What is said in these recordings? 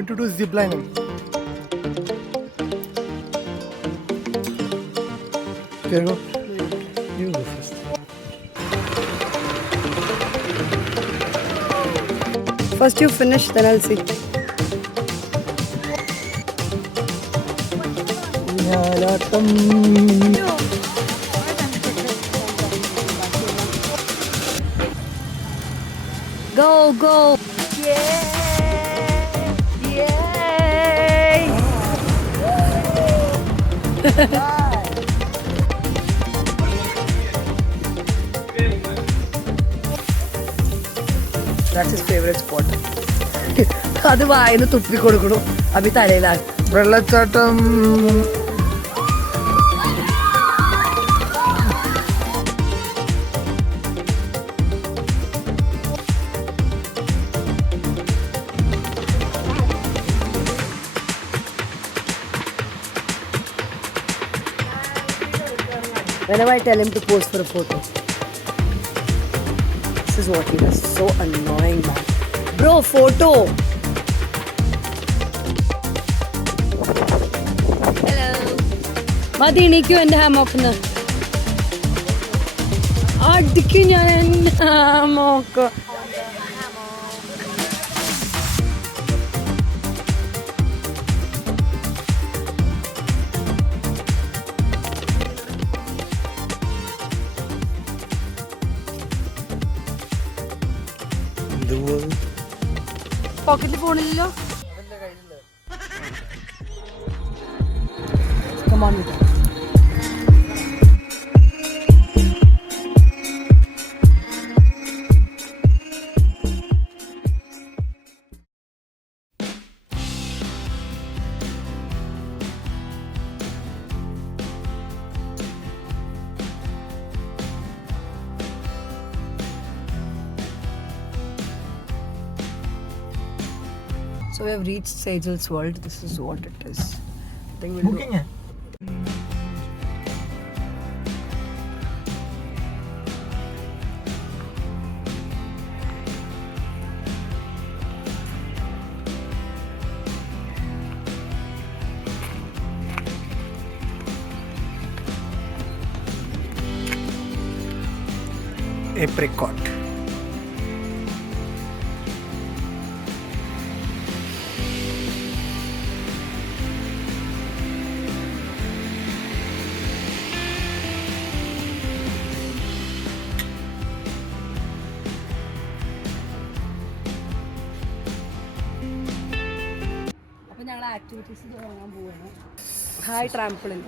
Going to do zip lining. Can go? You go first. First you finish, then I'll see. Go, go. Yeah. Yay. That's his favorite spot. അത് വായന്ന് തുപ്പി കൊടുക്കണു അഭി തലയിലാണ് വെള്ളച്ചാട്ടം. Whenever I tell him to pose for a photo, this is what he does. So annoying, man. Bro, photo. Hello. മതി എണീക്കൂ എൻ്റെ ഹാമോക്കിന് അടിക്കും ഞാൻ എൻ്റെ ഹാമോക്ക്. പോക്കറ്റിൽ പോണില്ലല്ലോ. Come on with it. So we have reached Sejal's world. This is what it is. I think we'll Booking है. Apricot. അപ്പോൾ ഞങ്ങൾ activities തുടങ്ങാൻ പോവുകയാണ്. Hi trampoline.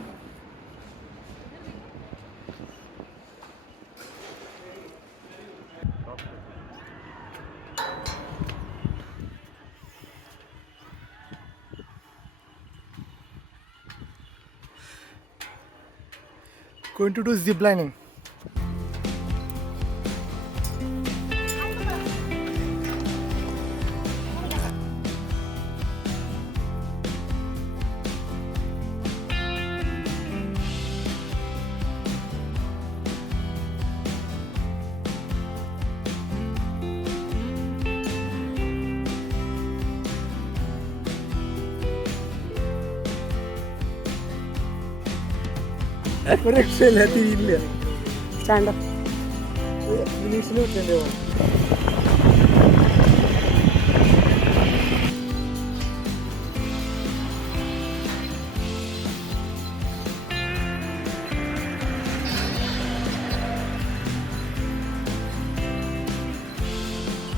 Going to do zip lining. ഒരു രക്ഷയില്ല, തിരിയില്ല. Stand up. ഫിനിഷിൽ വെച്ചേണ്ടേ.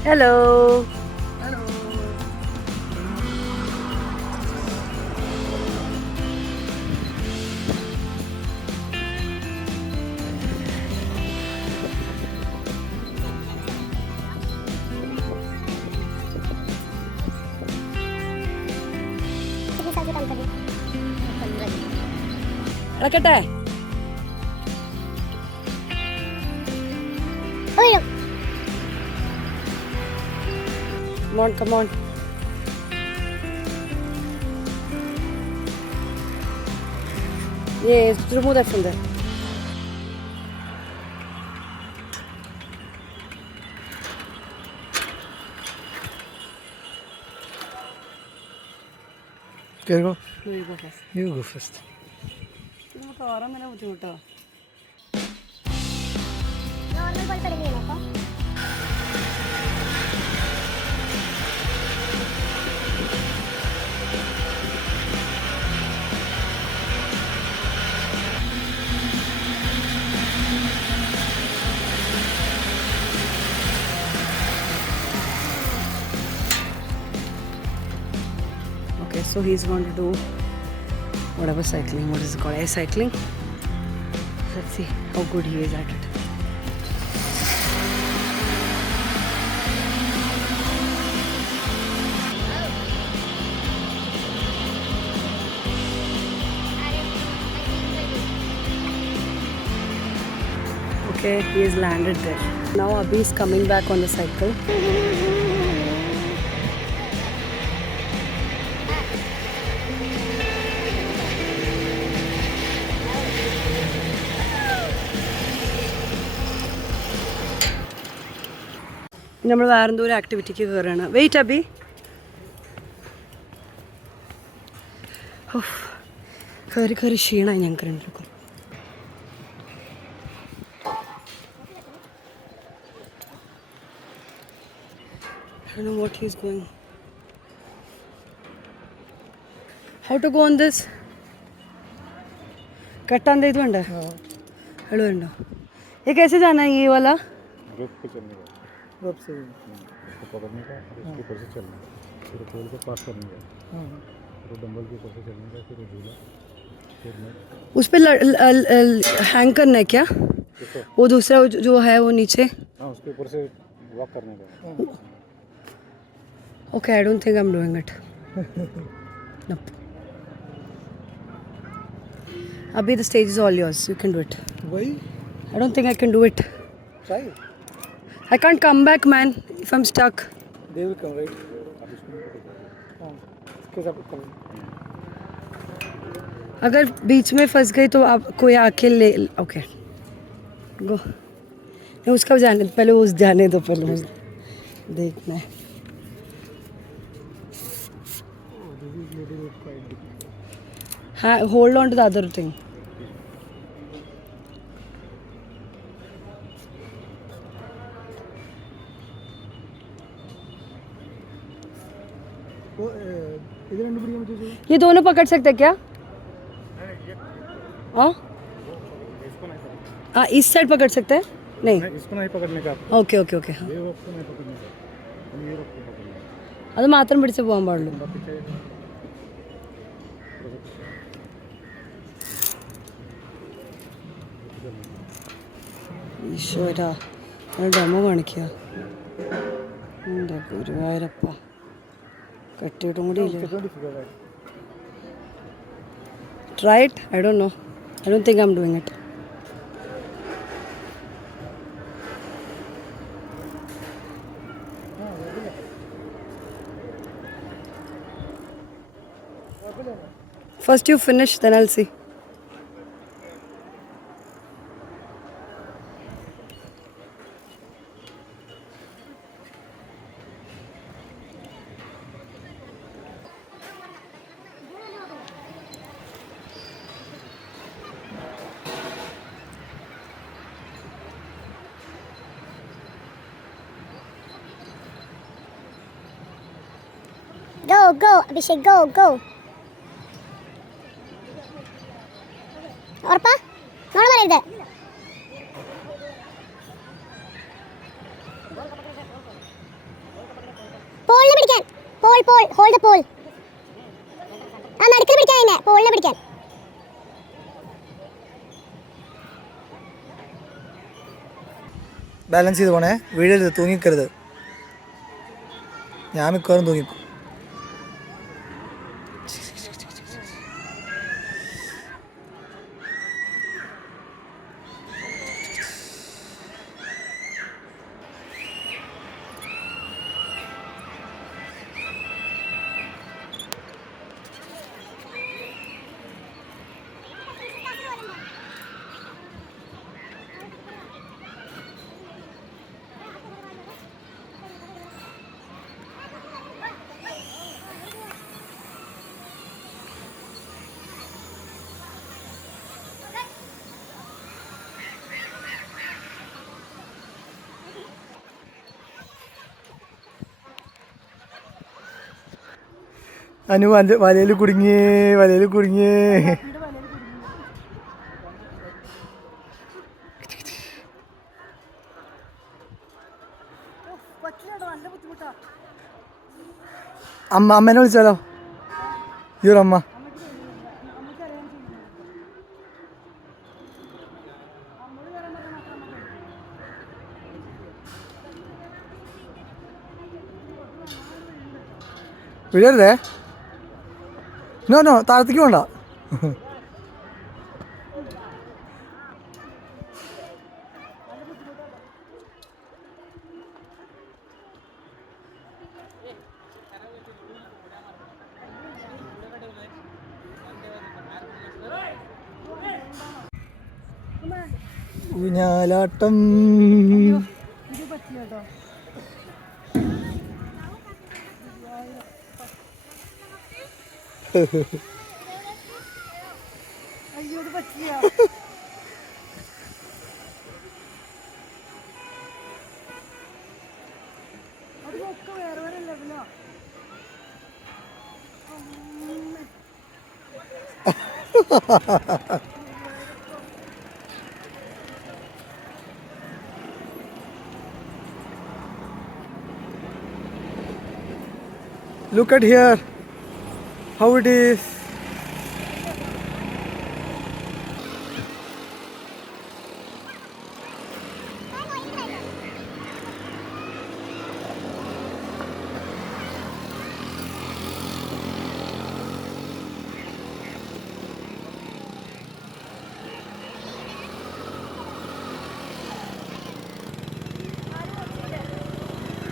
ഹലോ. ഇറക്കട്ടെ. Come on, come on. Yes, remove that from there. കയറിക്കോ. No, you go first. You go first. നമുക്ക് ഓറാൻ തന്നെ ബുദ്ധിമുട്ടോ? നോർമൽ പോലെ തുടങ്ങിയില്ലേ അപ്പോൾ? Okay, so he's going to do whatever cycling. What is it called? Air cycling. Let's see how good he is at it. Okay, he has landed there. Now Abhi is coming back on the cycle. നമ്മൾ വേറെന്തോ ഒരു ആക്ടിവിറ്റിക്ക് കയറുകയാണ്. Wait Abi. കയറി കയറി ക്ഷീണമായി ഞങ്ങൾക്ക് രണ്ടുപേർക്കും. I don't know what he's going. How to go on this? कट्टान दे दो अंडा. हेलो अंडा. ये कैसे जाना है ये वाला? रोप पे चलने का, रोप से. इसको पकड़ने का और इसके ऊपर से चलना, फिर पोल को पास करने का, फिर डंबल के ऊपर से चलने का, फिर झूला, फिर मैं उस पे हैंग करना है क्या? वो दूसरा जो है वो नीचे. हाँ उसके ऊपर से वॉक करने का. Okay, I don't think I'm doing it. Nope. Abhi, the stage is all yours. You can do it. Why? I don't think I can do it. Try. I can't come back, man, if I'm stuck. They will come, right? हाँ. इसके साथ come. अगर बीच में फंस गई तो आप कोई आके ले. Okay go. नहीं उसका जाने पहले उस जाने दो पहले मुझे देखना है. हाँ hold on to the other thing. वो इधर अंडू बढ़िया मुझे. ये दोनों पकड़ सकते हैं क्या? हाँ हाँ इस साइड पकड़ सकते हैं. नहीं इसको नहीं पकड़ने का, ഓക്കെ ഓക്കെ ഓക്കെ. ये रोप को नहीं पकड़ने का, ये रोप को पकड़ने का. അത് മാത്രം പിടിച്ച് പോകാൻ പാടുള്ളൂ. ഈശ്വര ഡെമോ കാണിക്കുക. എൻ്റെ ഗുരുവായൂരപ്പ കെട്ടിയിട്ടും കൂടി ഇല്ല. Try it. I don't know. I don't think I am doing it. First you finish, then I'll see. Go, go, Abhishek, go, go. ഉറപ്പാ? നോളെ പറയരുത്. പോളിനെ പിടിക്കാൻ. Pole pole hold pole. ആ നടുക്കിൽ പിടിക്കാൻ തന്നെ. പോളിനെ പിടിക്കാൻ. ബാലൻസ് ചെയ്ത് പോണേ. വീഴരുത്, തൂങ്ങിക്കരുത്. ഞാൻ മിക്കവാറും തൂങ്ങിക്കും. അനു വലയിൽ കുടുങ്ങിയേ, വലയിൽ കുടുങ്ങിയേ. അമ്മേനെ വിളിച്ചാലോ? അമ്മ വിടരുതേ. നോ താഴത്തേക്ക് വേണ്ട. ഊഞ്ഞാലാട്ടം. അയ്യോ ഇത് പറ്റില്ല. അതൊക്കെ വേറെ വേറെ ലെവലോ. Look at here how it is.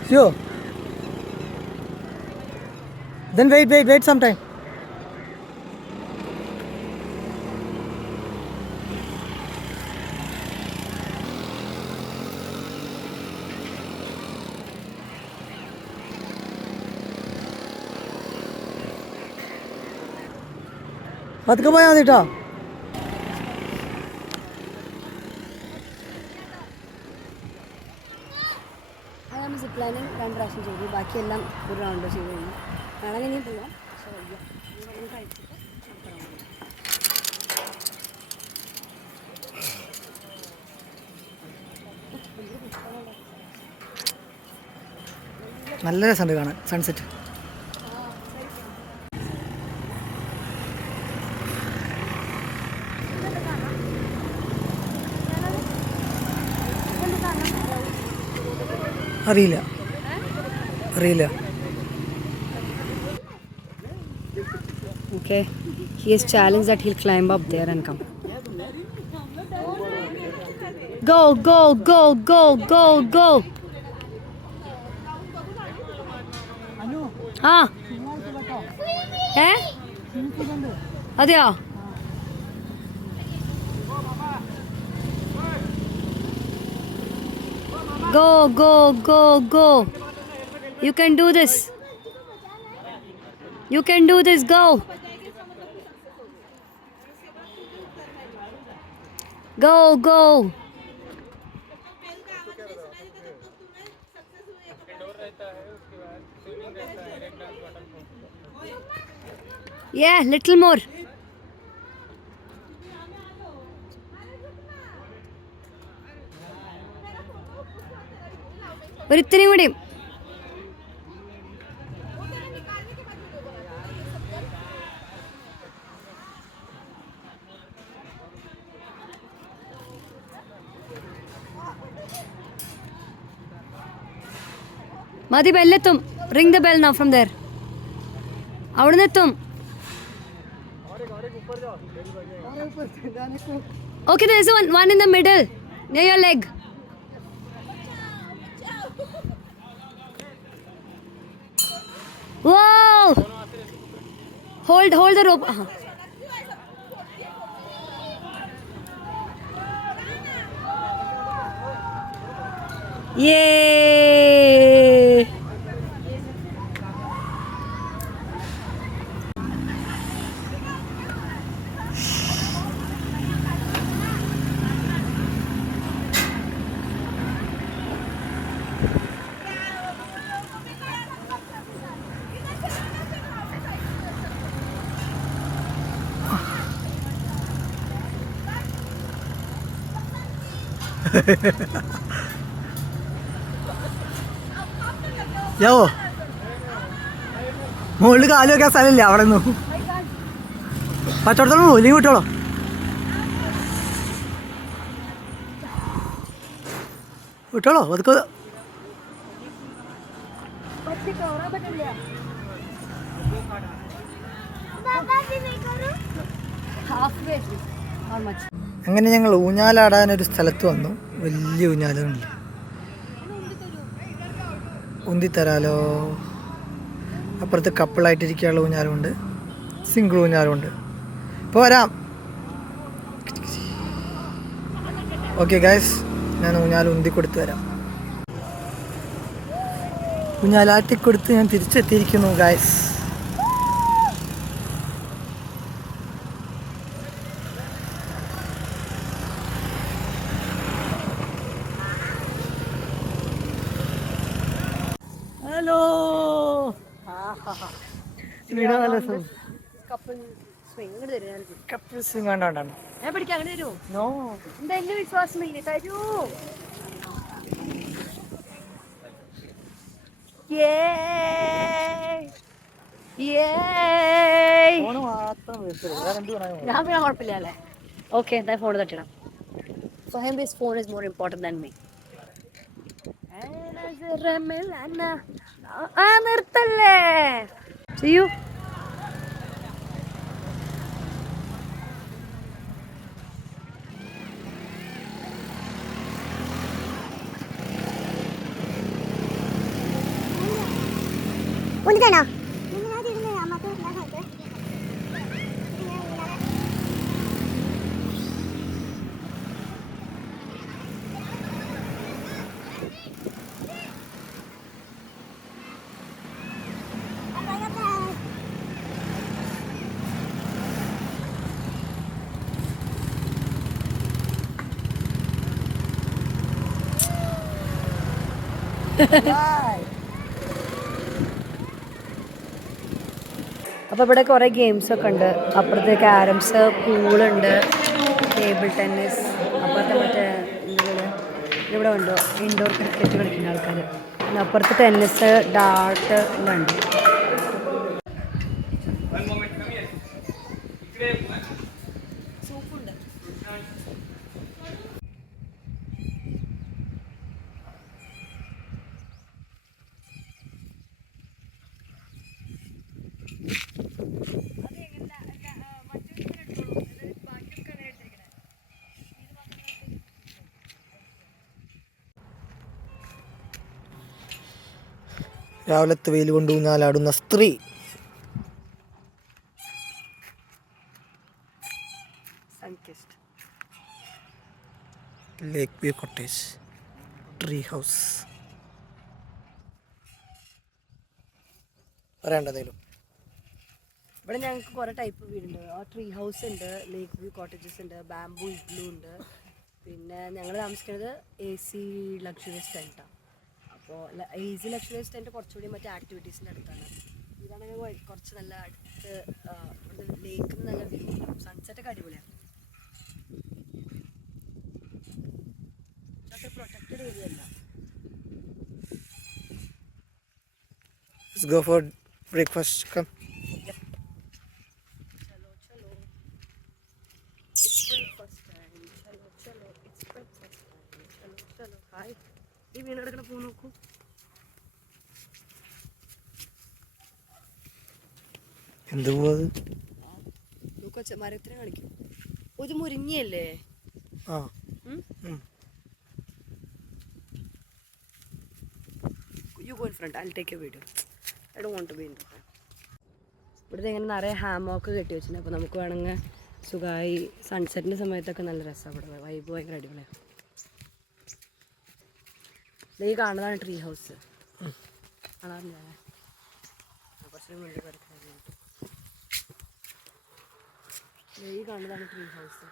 Sure. Then wait some time. പതുക്കെ പോയാൽ മതി കേട്ടോ. അതാണ് സിപ്പ് ലൈനിങ് 2 പ്രാവശ്യം ചെയ്തു. ബാക്കിയെല്ലാം ഒരു റൗണ്ട് ചെയ്ത് കഴിഞ്ഞു. വേണമെങ്കിൽ ഇനിയും പോവാം. നല്ല രസമുണ്ട് കാണാൻ സൺസെറ്റ്. അറിയില്ല. Okay, he is challenged that he'll climb up there and come. Go. അതെയോ? Go. You can do this. Go. Yeah, little more. ഒരിത്തിരി കൂടി. മതി, ബെല്ലെത്തും. Ring the bell now from there. അവിടെ നിന്നെത്തും. Okay, there is one in the middle near your leg. Whoa! Hold the rope. Yay! യാവോ മുകളിൽ കാല് വെക്കാൻ സ്ഥലമില്ല അവിടെ നിന്ന് പച്ചോടത്തോളം ഒലിയും വിട്ടോളോ. വിട്ടോളോ അതൊക്കെ അങ്ങനെ ഞങ്ങൾ ഊഞ്ഞാലാടാനൊരു സ്ഥലത്ത് വന്നു. വലിയ ഊഞ്ഞാലുണ്ട്. ഉന്തിത്തരാലോ. അപ്പുറത്ത് കപ്പിളായിട്ടിരിക്കാനുള്ള ഊഞ്ഞാലുമുണ്ട്, സിംഗിൾ ഊഞ്ഞാലുമുണ്ട്. ഇപ്പോൾ വരാം. ഓക്കെ ഗൈസ്, ഞാൻ ഊഞ്ഞാൽ ഉന്തിക്കൊടുത്ത് വരാം. ഊഞ്ഞാലാട്ടിക്കൊടുത്ത് ഞാൻ തിരിച്ചെത്തിയിരിക്കുന്നു ഗൈസ്. ഹലോ, വീഡിയോ നല്ല കപ്പിൾ സ്വിംഗ് കണ്ടോണ്ടാണ് ഞാൻ പിടിക്കാം. അങ്ങനെ വരുമോ? നോ, എന്താ എന്റെ വിശ്വാസം ഇല്ലേ? തരൂ. ഫോണ് മാത്രം വേറെ എന്ത് പറയാൻ. ഞാൻ പിന്നെ കുഴപ്പമില്ല അല്ലേ? ഓക്കെ, എന്താ ഫോൺ തട്ടണം. For him, his phone is more important than me. നിർത്തല്ലേ. See you. ഉണ്ടിട്ടാണോ? അപ്പോൾ ഇവിടെ കുറേ ഗെയിംസൊക്കെ ഉണ്ട്. അപ്പുറത്തെ ക്യാരംസ്, പൂളുണ്ട്, ടേബിൾ ടെന്നീസ്. അപ്പുറത്തെ മറ്റേ ഇവിടെ ഉണ്ടോ ഇൻഡോർ ക്രിക്കറ്റ് കളിക്കുന്ന ആൾക്കാർ. പിന്നെ അപ്പുറത്ത് ടെന്നീസ്, ഡാർട്ട് എല്ലാം ഉണ്ട്. രാവിലത്തെ വെയിൽ കൊണ്ട് ഊഞ്ഞാലാടുന്ന സ്ത്രീ. Lake view cottage, tree house. പറയണ്ടതേലും ഇവിടെ ഞങ്ങൾക്ക് കുറേ ടൈപ്പ് വീടുണ്ട്. ആ ട്രീ ഹൗസ് ഉണ്ട്, ലേക്ക് വ്യൂ കോട്ടേജസ് ഉണ്ട്, ബാംബൂ ഇഗ്ലൂ ഉണ്ട്. പിന്നെ ഞങ്ങൾ താമസിക്കുന്നത് AC ലക്ഷറീസ് ടെൻറ്റാണ്. അപ്പോൾ AC ലക്ഷറീസ് ടെൻറ്റ് കുറച്ചുകൂടി മറ്റേ ആക്ടിവിറ്റീസിൻ്റെ അടുത്താണ്. ഇതാണെങ്കിൽ കുറച്ച് നല്ല അടുത്ത് ഇവിടുത്തെ ലേക്കിൽ നിന്ന് നല്ല വ്യൂ, സൺസെറ്റൊക്കെ അടിപൊളിയാണ്. അത്ര പ്രൊട്ടക്റ്റഡ് ഏരിയ അല്ല. Let's go for breakfast. Come. चलो चलो, it's breakfast time. चलो चलो, it's breakfast time. चलो चलो. ഹായ്, ഈ വീണ് കിടക്കണ പൂ നോക്കൂ. എന്ത് പോവാത്? നോക്കൂ, മരത്തിന് കളിക്കും. ഒരു മുരിങ്ങയല്ലേ? ആ, You go in front. I'll take a video. I don't want to be in the front. ഇവിടുത്തെ ഇങ്ങനെ നിറയെ ഹാമോക്ക് കെട്ടി വെച്ചിട്ടുണ്ട്. അപ്പോൾ നമുക്ക് വേണമെങ്കിൽ സുഖമായി സൺസെറ്റിൻ്റെ സമയത്തൊക്കെ നല്ല രസമാണ്. ഇവിടെ വൈബ് ഭയങ്കര അടിപൊളിയാണ്. ഈ കാണുന്നതാണ് ട്രീ ഹൗസ്. കാണാറില്ല, കുറച്ച് മുന്നിൽ കിടക്കുന്നത്. ഈ കാണുന്നതാണ് ട്രീ ഹൗസ്.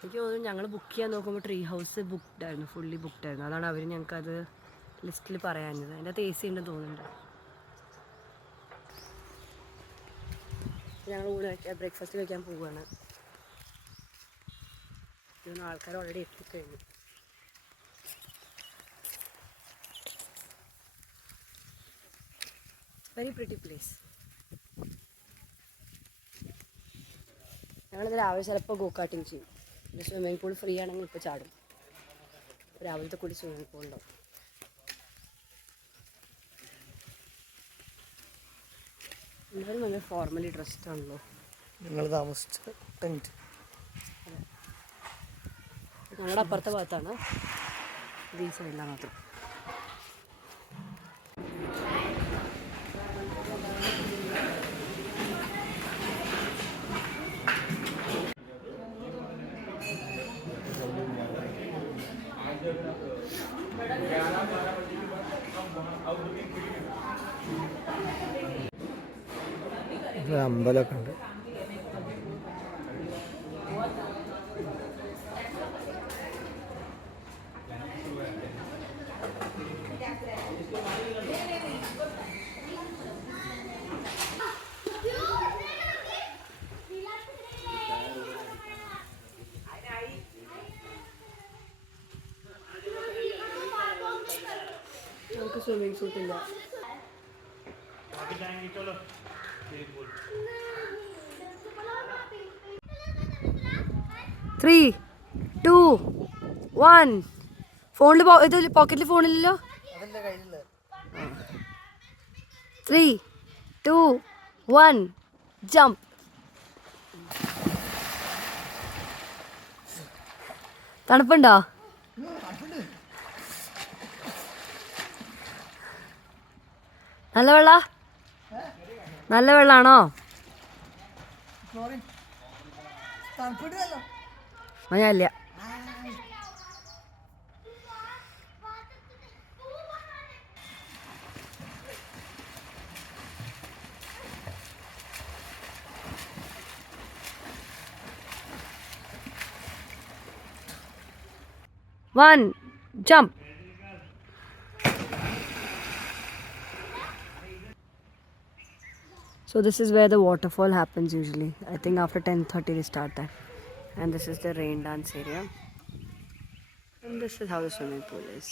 എനിക്ക് തോന്നുന്നു ഞങ്ങൾ ബുക്ക് ചെയ്യാൻ നോക്കുമ്പോൾ ട്രീ ഹൗസ് ബുക്ക്ഡ് ആയിരുന്നു, ഫുള്ളി ബുക്ക്ഡ് ആയിരുന്നു. അതാണ് അവർ ഞങ്ങൾക്കത് ലിസ്റ്റിൽ പറയാഞ്ഞത്. അതിൻ്റെ അകത്ത് AC ഉണ്ടെന്ന് തോന്നുന്നുണ്ട്. ഞങ്ങൾ ബ്രേക്ക്ഫാസ്റ്റ് കഴിക്കാൻ പോവുകയാണ്. ആൾക്കാർ ഓൾറെഡി എത്തിക്കഴിഞ്ഞു. Very pretty place. ഞങ്ങളിത് രാവിലെ ചിലപ്പോൾ ഗോകാട്ടിങ് ചെയ്യും. പിന്നെ സ്വിമ്മിംഗ് പൂൾ ഫ്രീ ആണെങ്കിൽ ഇപ്പോൾ ചാടും. രാവിലത്തെ കൂടി സ്വിമ്മിംഗ് പൂൾ ഉണ്ടാവും. എല്ലാവരും നല്ല ഫോർമലി ഡ്രസ്ഡ് ആണല്ലോ. നിങ്ങൾ താമസിച്ച ടെൻറ്റ് ഞങ്ങളുടെ അപ്പുറത്തെ ഭാഗത്താണ്, ഈ സൈഡിലാണ് മാത്രം. അമ്പലമൊക്കെ ഉണ്ട്. നമുക്ക് സ്വിമ്മിങ് സൂട്ട് ഇല്ല. Three two one. ഫോണിൽ ഇത് പോക്കറ്റിൽ ഫോണില്ലല്ലോ. 3 2 1 ജംപ്. തണുപ്പുണ്ടോ? നല്ല വെള്ള, നല്ല വെള്ളാണോ? മഴയില്ല. One jump. So this is where the waterfall happens usually. I think after 10:30 they start that. And this is the rain dance area. And this is how the swimming pool is.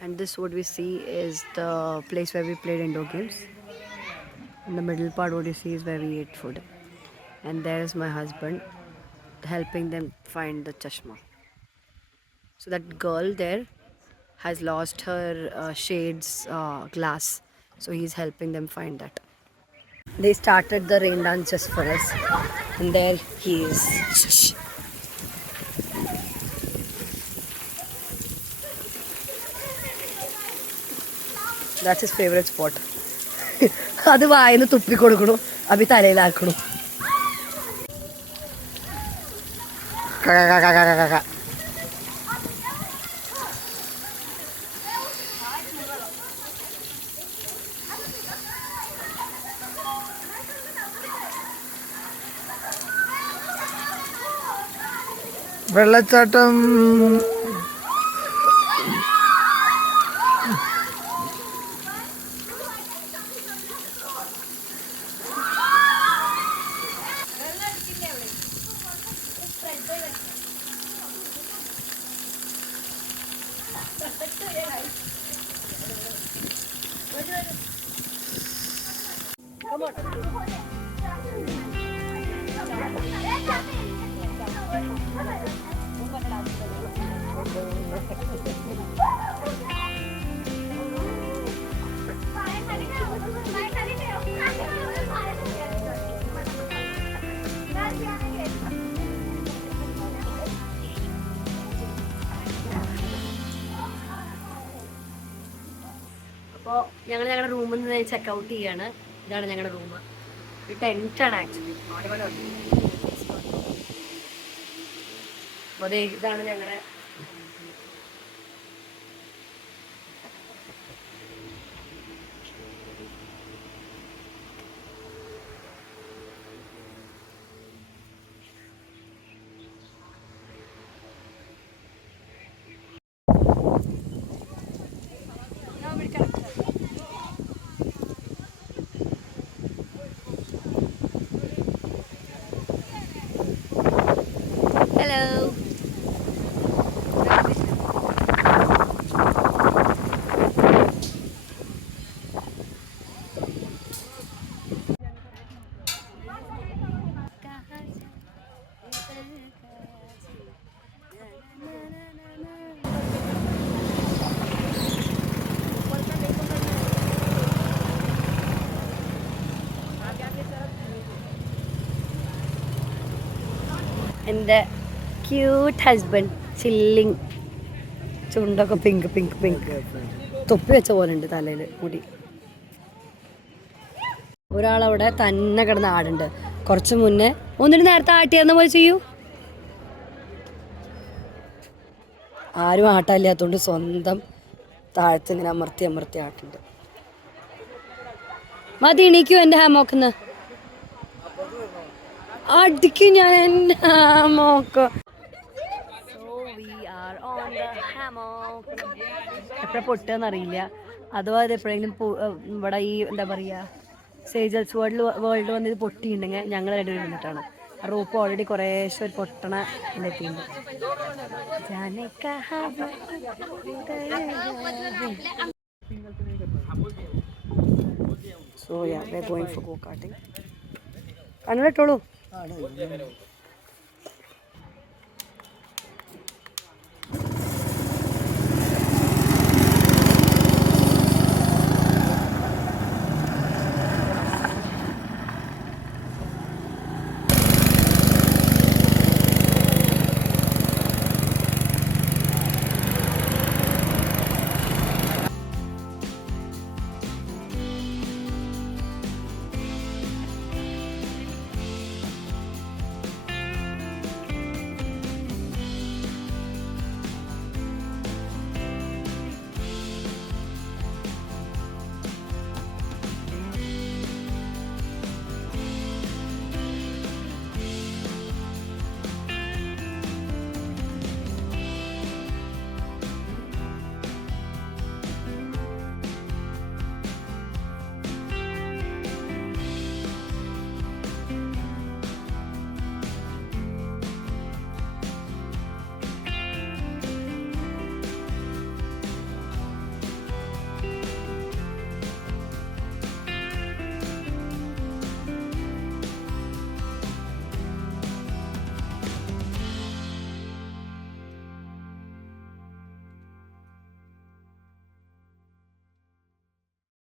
And this what we see is the place where we played indoor games. In the middle part what you see is where we ate food. And there is my husband helping them find the chashma. So that girl there has lost her shades glass. So he's helping them find that. They started the rain dance just for us. And there he is. Shush. That's his favorite spot. അത് വായന്ന് തുപ്പി കൊടുക്കണു, അഭി തലയിലാക്കണു. വെള്ളച്ചാട്ടം അപ്പോൾ ഞങ്ങൾ ഞങ്ങളുടെ റൂമിൽ നിന്ന് checkout ചെയ്യാണ്. ഇതാണ് ഞങ്ങളുടെ റൂം. ഒരു ടെൻറ്റാണ് ആക്ച്വലി. അപ്പോൾ അതെ, ഇതാണ് ഞങ്ങളുടെ Hello. എൻ്റെ ക്യൂട്ട് ഹസ്ബൻഡ് ചില്ലിങ്, ചുണ്ടൊക്കെ പിങ്ക് പിങ്ക് പിങ്ക്, തൊപ്പി വെച്ച പോലെ ഉണ്ട് തലയിൽ മുടി. ഒരാളവിടെ തന്നെ കിടന്ന് ആടുണ്ട്. കുറച്ച് മുന്നേ ഒന്നിട്ട് നേരത്തെ ആട്ടിയായിരുന്ന പോലെ ചെയ്യൂ. ആരും ആട്ടമില്ലാത്തതുകൊണ്ട് സ്വന്തം താഴത്ത് ഇങ്ങനെ അമർത്തി അമർത്തി ആട്ടുണ്ട്. മതി എണീക്കൂ എൻ്റെ ഹാമോക്കുന്ന്. അടിക്കും ഞാൻ എൻ്റെ ഹാമോക്ക്. എപ്പോഴാണ് പൊട്ടുകയെന്നറിയില്ല. അഥവാ അത് എപ്പോഴെങ്കിലും ഇവിടെ ഈ എന്താ പറയുക സേജൽസ് വേൾഡ് വന്നിത് പൊട്ടിയിട്ടുണ്ടെങ്കിൽ ഞങ്ങൾ രണ്ടുപേരും നിന്നിട്ടാണ്. ആ റൂപ്പ് ഓൾറെഡി കുറേശ്ശെ ഒരു പൊട്ടണ എത്തിയിട്ടുണ്ട്. So yeah, we're going for go-karting. കണ്ണിലിട്ടോളൂ.